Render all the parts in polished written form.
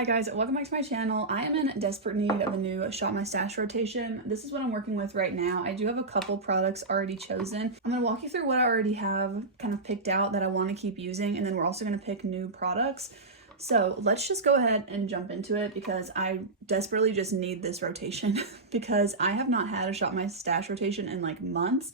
Hi guys, welcome back to my channel. I am in desperate need of a new Shop My Stash rotation. This is what I'm working with right now. I do have a couple products already chosen. I'm going to walk you through what I already have kind of picked out that I want to keep using, and then we're also going to pick new products. So let's just go ahead and jump into it because I desperately just need this rotation because I have not had a Shop My Stash rotation in like months,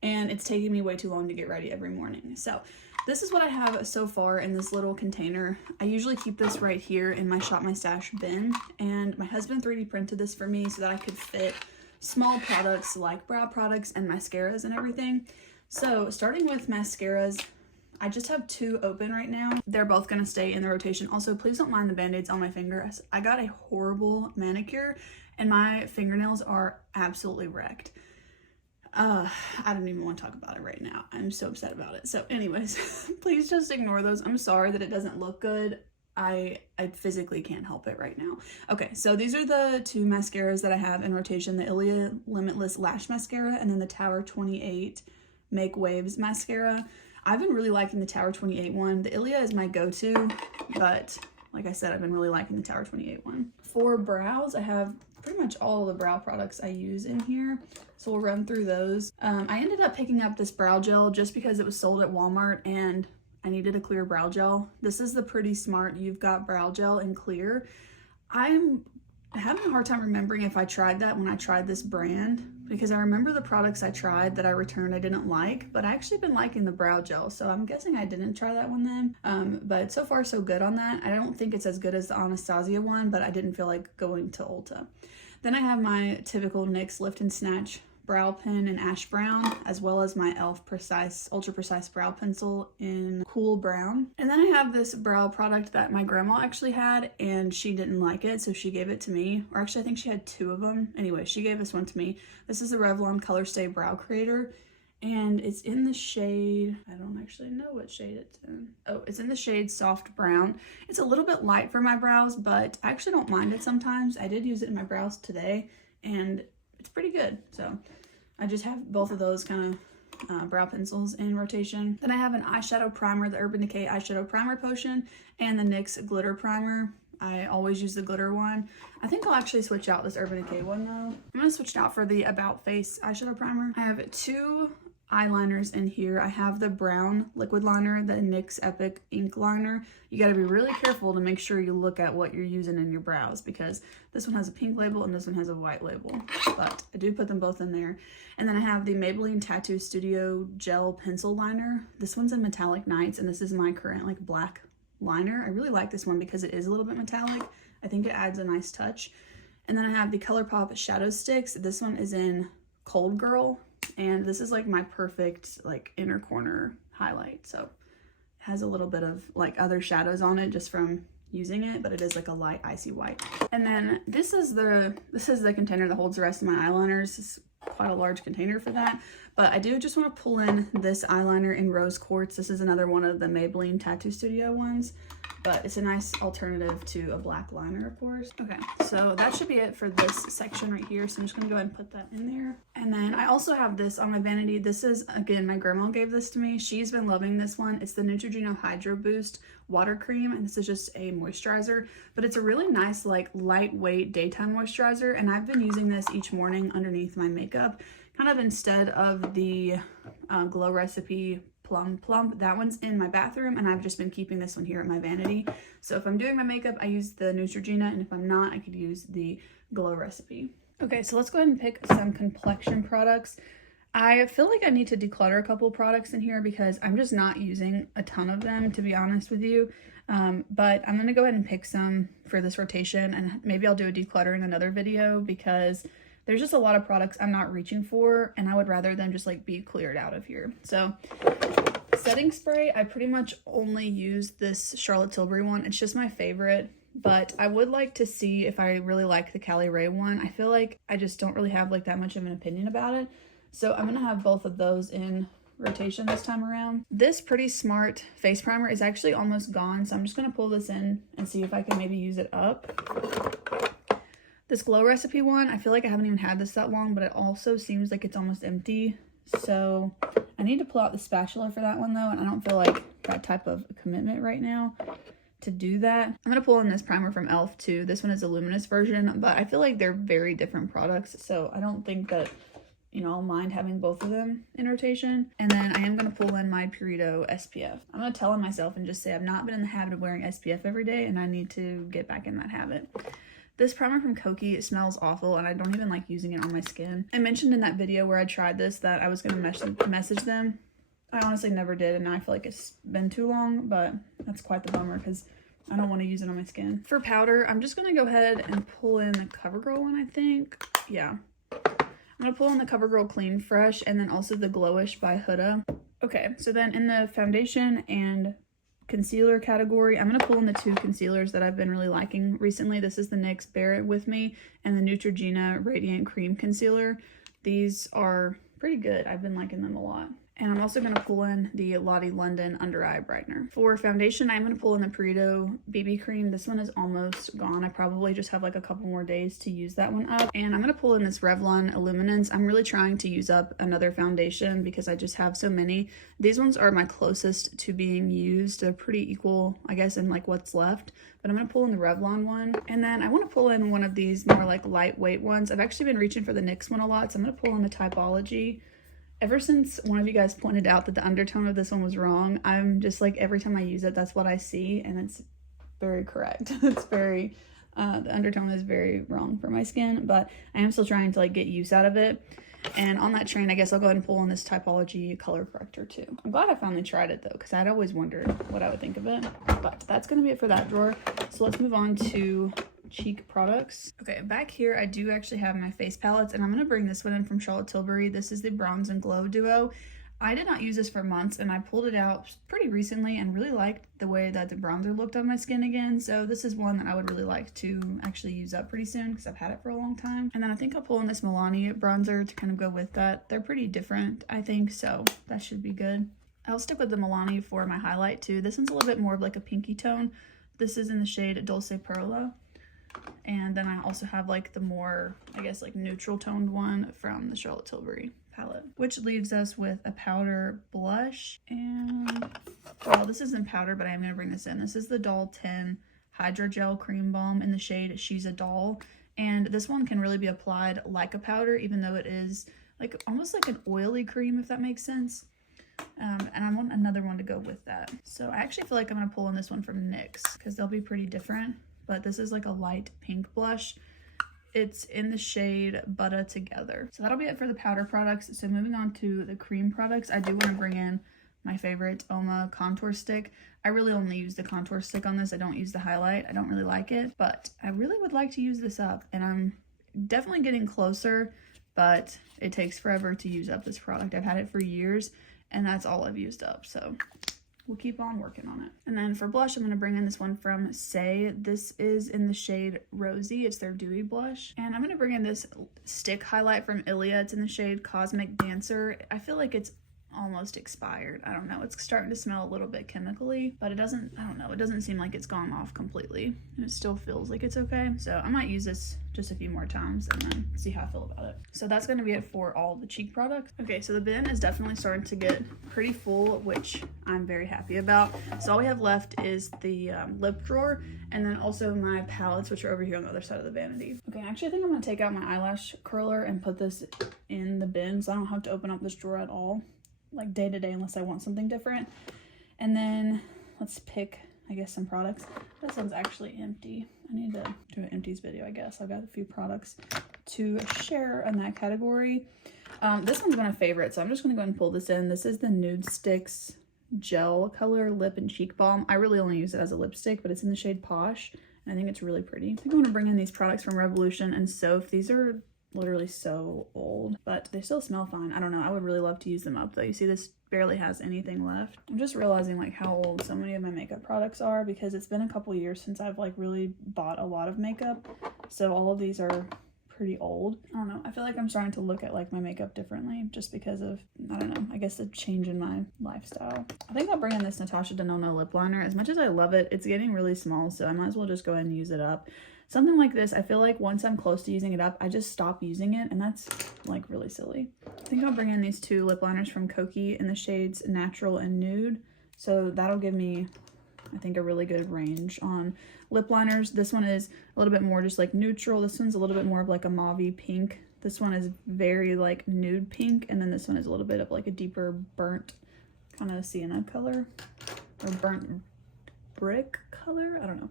and it's taking me way too long to get ready every morning. So this is what I have so far in this little container. I usually keep this right here in my Shop My Stash bin, and my husband 3D printed this for me so that I could fit small products like brow products and mascaras and everything. So starting with mascaras, I just have two open right now. They're both gonna stay in the rotation. Also, please don't mind the band-aids on my finger. I got a horrible manicure and my fingernails are absolutely wrecked. I don't even want to talk about it right now. I'm so upset about it. So anyways, please just ignore those. I'm sorry that it doesn't look good. I physically can't help it right now. Okay, so these are the two mascaras that I have in rotation, the Ilia Limitless Lash Mascara and then the Tower 28 Make Waves Mascara. I've been really liking the Tower 28 one. The Ilia is my go-to, but like I said, I've been really liking the Tower 28 one. For brows, I have pretty much all of the brow products I use in here, so we'll run through those. I ended up picking up this brow gel just because it was sold at Walmart and I needed a clear brow gel. This is the Pretty Smart You've Got brow gel in clear. I'm having a hard time remembering if I tried that when I tried this brand, because I remember the products I tried that I returned I didn't like, but I actually been liking the brow gel, so I'm guessing I didn't try that one then. But so far so good on that. I don't think it's as good as the Anastasia one, but I didn't feel like going to Ulta. Then I have my typical NYX Lift and Snatch brow pen in ash brown, as well as my e.l.f. Precise Ultra Precise brow pencil in cool brown. And then I have this brow product that my grandma actually had and she didn't like it, so she gave it to me. Or actually I think she had two of them. Anyway, she gave this one to me. This is the Revlon Color Stay Brow Creator, and it's in the shade, I don't actually know what shade it's in. Oh, it's in the shade Soft Brown. It's a little bit light for my brows, but I actually don't mind it sometimes. I did use it in my brows today and it's pretty good. So I just have both of those kind of brow pencils in rotation. Then I have an eyeshadow primer, the Urban Decay Eyeshadow Primer Potion, and the NYX Glitter Primer. I always use the glitter one. I think I'll actually switch out this Urban Decay one though. I'm gonna switch it out for the About Face eyeshadow primer. I have two eyeliners in here. I have the brown liquid liner, the NYX Epic ink liner. You got to be really careful to make sure you look at what you're using in your brows, because this one has a pink label and this one has a white label, but I do put them both in there. And then I have the Maybelline Tattoo Studio Gel Pencil Liner. This one's in Metallic Nights, and this is my current like black liner. I really like this one because it is a little bit metallic. I think it adds a nice touch. And then I have the ColourPop Shadow Sticks. This one is in Cold Girl, and this is like my perfect like inner corner highlight. So it has a little bit of like other shadows on it just from using it, but it is like a light icy white. And then this is the container that holds the rest of my eyeliners. It's quite a large container for that, but I do just want to pull in this eyeliner in Rose Quartz. This is another one of the Maybelline Tattoo Studio ones, but it's a nice alternative to a black liner, of course. Okay, so that should be it for this section right here. So I'm just gonna go ahead and put that in there. And then I also have this on my vanity. This is, again, my grandma gave this to me. She's been loving this one. It's the Neutrogena Hydro Boost Water Cream, and this is just a moisturizer, but it's a really nice, like, lightweight daytime moisturizer, and I've been using this each morning underneath my makeup, kind of instead of the Glow Recipe Plump. That one's in my bathroom, and I've just been keeping this one here at my vanity. So if I'm doing my makeup, I use the Neutrogena, and if I'm not, I could use the Glow Recipe. Okay, so let's go ahead and pick some Complexion products. I feel like I need to declutter a couple products in here because I'm just not using a ton of them, to be honest with you. But I'm gonna go ahead and pick some for this rotation, and maybe I'll do a declutter in another video because there's just a lot of products I'm not reaching for, and I would rather them just like be cleared out of here. So setting spray, I pretty much only use this Charlotte Tilbury one. It's just my favorite, but I would like to see if I really like the Cali Ray one. I feel like I just don't really have like that much of an opinion about it. So I'm gonna have both of those in rotation this time around. This Pretty Smart face primer is actually almost gone, so I'm just gonna pull this in and see if I can maybe use it up. This Glow Recipe one, I feel like I haven't even had this that long, but it also seems like it's almost empty. So I need to pull out the spatula for that one though, and I don't feel like that type of commitment right now. to do that. I'm gonna pull in this primer from e.l.f. too. This one is a luminous version, but I feel like they're very different products, so I don't think that, you know, I'll mind having both of them in rotation. And then I am going to pull in my Purito SPF. I'm going to tell on myself and just say I've not been in the habit of wearing SPF every day, and I need to get back in that habit. This primer from Kokie smells awful, and I don't even like using it on my skin. I mentioned in that video where I tried this that I was going to message them. I honestly never did, and now I feel like it's been too long, but that's quite the bummer because I don't want to use it on my skin. For powder, I'm just going to go ahead and pull in the CoverGirl one, I think. Yeah. I'm going to pull in the CoverGirl Clean Fresh and then also the Glowish by Huda. Okay, so then in the foundation and concealer category, I'm going to pull in the two concealers that I've been really liking recently. This is the NYX Bear It With Me and the Neutrogena Radiant Cream Concealer. These are pretty good. I've been liking them a lot. And I'm also going to pull in the Lottie London Under Eye Brightener. For foundation, I'm going to pull in the Purito BB Cream. This one is almost gone. I probably just have like a couple more days to use that one up. And I'm going to pull in this Revlon Illuminance. I'm really trying to use up another foundation because I just have so many. These ones are my closest to being used. They're pretty equal, I guess, in like what's left. But I'm going to pull in the Revlon one. And then I want to pull in one of these more like lightweight ones. I've actually been reaching for the NYX one a lot. So I'm going to pull in the Typology. Ever since one of you guys pointed out that the undertone of this one was wrong, I'm just like, every time I use it, that's what I see, and it's very correct. It's very, the undertone is very wrong for my skin, but I am still trying to like get use out of it. And on that train, I guess I'll go ahead and pull in this Typology color corrector too. I'm glad I finally tried it though, because I'd always wondered what I would think of it. But that's going to be it for that drawer. So let's move on to cheek products. Okay, back here I do actually have my face palettes, and I'm going to bring this one in from Charlotte Tilbury. This is the Bronze and Glow Duo. I did not use this for months, and I pulled it out pretty recently and really liked the way that the bronzer looked on my skin again. So this is one that I would really like to actually use up pretty soon because I've had it for a long time. And then I think I'll pull in this Milani bronzer to kind of go with that. They're pretty different, I think, so that should be good. I'll stick with the Milani for my highlight too. This one's a little bit more of like a pinky tone. This is in the shade Dulce Perla. And then I also have like the more, I guess, like neutral toned one from the Charlotte Tilbury palette, which leaves us with a powder blush. And well, this isn't powder, but I am going to bring this in. This is the Doll 10 Hydrogel Cream Balm in the shade She's a Doll. And this one can really be applied like a powder, even though it is like almost like an oily cream, if that makes sense. And I want another one to go with that. So I actually feel like I'm going to pull in this one from NYX because they'll be pretty different. But this is like a light pink blush. It's in the shade Butter Together. So that'll be it for the powder products. So moving on to the cream products, I do want to bring in my favorite Oma contour stick. I really only use the contour stick on this. I don't use the highlight. I don't really like it, but I really would like to use this up, and I'm definitely getting closer, but it takes forever to use up this product. I've had it for years, and that's all I've used up, so we'll keep on working on it. And then for blush, I'm going to bring in this one from Say. This is in the shade Rosy. It's their dewy blush. And I'm going to bring in this stick highlight from Ilia. It's in the shade Cosmic Dancer. I feel like it's almost expired. I don't know. It's starting to smell a little bit chemically, but it doesn't, I don't know. It doesn't seem like it's gone off completely. And it still feels like it's okay. So I might use this just a few more times and then see how I feel about it. So that's going to be it for all the cheek products. Okay, so the bin is definitely starting to get pretty full, which I'm very happy about. So all we have left is the lip drawer, and then also my palettes, which are over here on the other side of the vanity. Okay, actually I think I'm going to take out my eyelash curler and put this in the bin so I don't have to open up this drawer at all, like day to day, unless I want something different. And then let's pick, I guess, some products. This one's actually empty. I need to do an empties video, I guess. I've got a few products to share in that category. This one's my favorite, so I'm just going to go ahead and pull this in. This is the Nude Sticks Gel Color Lip and Cheek Balm. I really only use it as a lipstick, but it's in the shade Posh, and I think it's really pretty. I think I'm going to bring in these products from Revolution and Soph. These are literally so old, but they still smell fine. I don't know. I would really love to use them up though. You see this barely has anything left. I'm just realizing like how old so many of my makeup products are because it's been a couple years since I've like really bought a lot of makeup. So all of these are pretty old. I don't know. I feel like I'm starting to look at like my makeup differently just because of, I don't know, I guess the change in my lifestyle. I think I'll bring in this Natasha Denona lip liner. As much as I love it, it's getting really small, so I might as well just go ahead and use it up. Something like this, I feel like once I'm close to using it up, I just stop using it, and that's like really silly. I think I'll bring in these two lip liners from Kokie in the shades Natural and Nude. So that'll give me I think, a really good range on lip liners. This one is a little bit more just like neutral. This one's a little bit more of like a mauve pink. This one is very like nude pink, and then this one is a little bit of like a deeper burnt kind of sienna color, or burnt brick color, I don't know.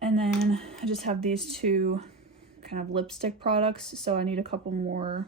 And then I just have these two kind of lipstick products, so I need a couple more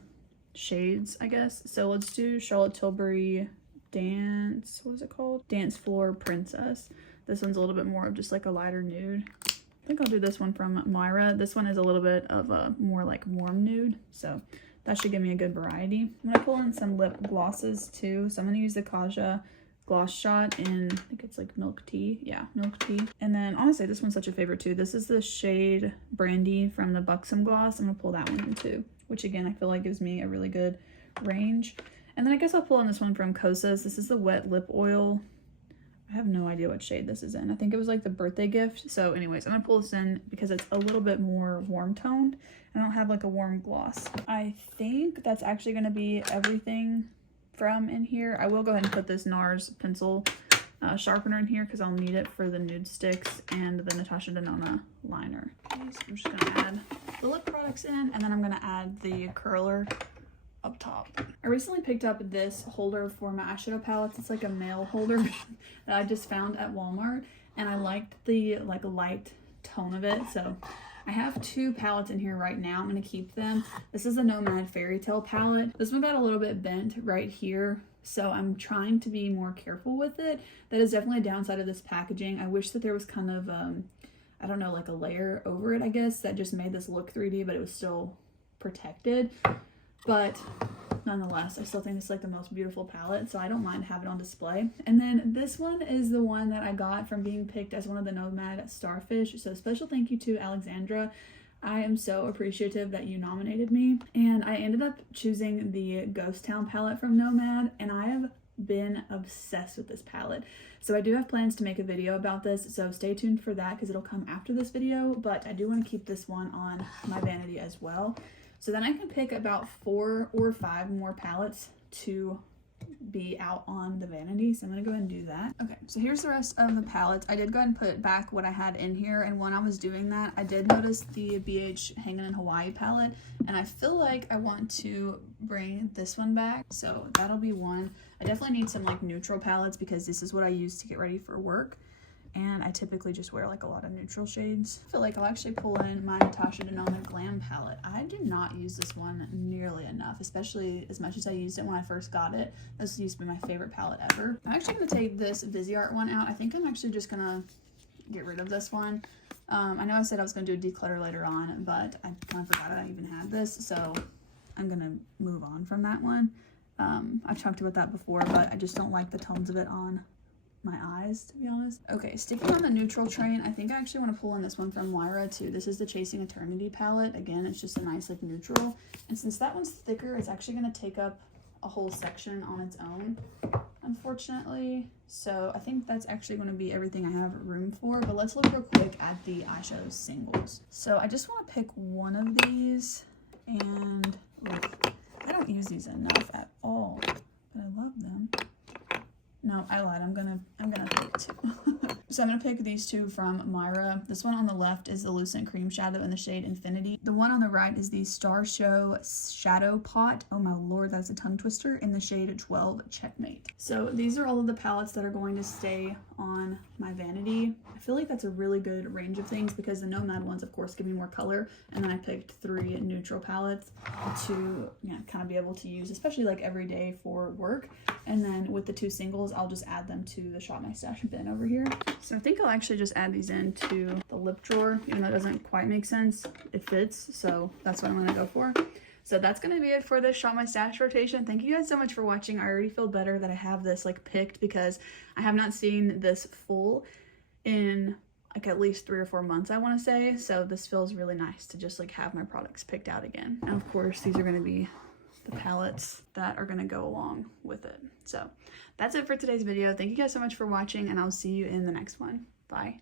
shades, I guess. So let's do Charlotte Tilbury Dance, what is it called? Dance Floor Princess. This one's a little bit more of just like a lighter nude. I think I'll do this one from Myra. This one is a little bit of a more like warm nude, so that should give me a good variety. I'm gonna pull in some lip glosses too. So I'm gonna use the Kaja Gloss Shot in, I think it's like Milk Tea. Yeah, Milk Tea. And then honestly, this one's such a favorite too. This is the shade Brandy from the Buxom Gloss. I'm gonna pull that one in too, which again, I feel like gives me a really good range. And then I guess I'll pull in this one from Kosas. This is the Wet Lip Oil. I have no idea what shade this is in. I think it was like the birthday gift. So anyways, I'm gonna pull this in because it's a little bit more warm toned. I don't have like a warm gloss. I think that's actually gonna be everything from in here. I will go ahead and put this NARS pencil sharpener in here because I'll need it for the nude sticks and the Natasha Denona liner. I'm just gonna add the lip products in, and then I'm gonna add the curler up top. I recently picked up this holder for my eyeshadow palettes. It's like a male holder that I just found at Walmart, and I liked the like light tone of it. So I have two palettes in here right now. I'm gonna keep them. This is a Nomad Fairy Tale palette. This one got a little bit bent right here, so I'm trying to be more careful with it. That is definitely a downside of this packaging. I wish that there was kind of I don't know, like a layer over it, I guess, that just made this look 3D, but it was still protected. But nonetheless, I still think this is like the most beautiful palette, so I don't mind having it on display. And then this one is the one that I got from being picked as one of the Nomad Starfish. So special thank you to Alexandra. I am so appreciative that you nominated me. And I ended up choosing the Ghost Town palette from Nomad, and I have been obsessed with this palette. So I do have plans to make a video about this, so stay tuned for that because it'll come after this video, but I do want to keep this one on my vanity as well. So then I can pick about 4 or 5 more palettes to be out on the vanity. So I'm gonna go ahead and do that. Okay, so here's the rest of the palettes. I did go ahead and put back what I had in here, and when I was doing that, I did notice the BH Hanging in Hawaii palette, and I feel like I want to bring this one back. So that'll be one. I definitely need some like neutral palettes because this is what I use to get ready for work. And I typically just wear like a lot of neutral shades. I feel like I'll actually pull in my Natasha Denona Glam palette. I do not use this one nearly enough, especially as much as I used it when I first got it. This used to be my favorite palette ever. I'm actually gonna take this Viseart one out. I think I'm actually just gonna get rid of this one. I know I said I was gonna do a declutter later on, but I kind of forgot I even had this, so I'm gonna move on from that one. I've talked about that before, but I just don't like the tones of it on my eyes, to be honest. Okay, sticking on the neutral train, I think I actually want to pull in this one from Lyra too. This is the Chasing Eternity palette. Again, it's just a nice like neutral, and since that one's thicker, it's actually going to take up a whole section on its own, unfortunately. So I think that's actually going to be everything I have room for, but let's look real quick at the eyeshadow singles. So I just want to pick one of these, and I don't use these enough at all, but I love them. No, I lied. I'm gonna pick 2. So I'm gonna pick these 2 from Myra. This one on the left is the Lucent Cream Shadow in the shade Infinity. The one on the right is the Star Show Shadow Pot. Oh my lord, that's a tongue twister, in the shade 12 Checkmate. So these are all of the palettes that are going to stay on my vanity. I feel like that's a really good range of things because the Nomad ones, of course, give me more color. And then I picked 3 neutral palettes to kind of be able to use, especially like every day for work. And then with the 2 singles, I'll just add them to the Shop My Stash bin over here. So I think I'll actually just add these into the lip drawer, even though it doesn't quite make sense. It fits, so that's what I'm gonna go for. So that's gonna be it for this Shop My Stash rotation. Thank you guys so much for watching. I already feel better that I have this like picked because I have not seen this full in like at least 3 or 4 months, I want to say. So this feels really nice to just like have my products picked out again. And of course, these are going to be the palettes that are going to go along with it. So that's it for today's video. Thank you guys so much for watching, and I'll see you in the next one. Bye.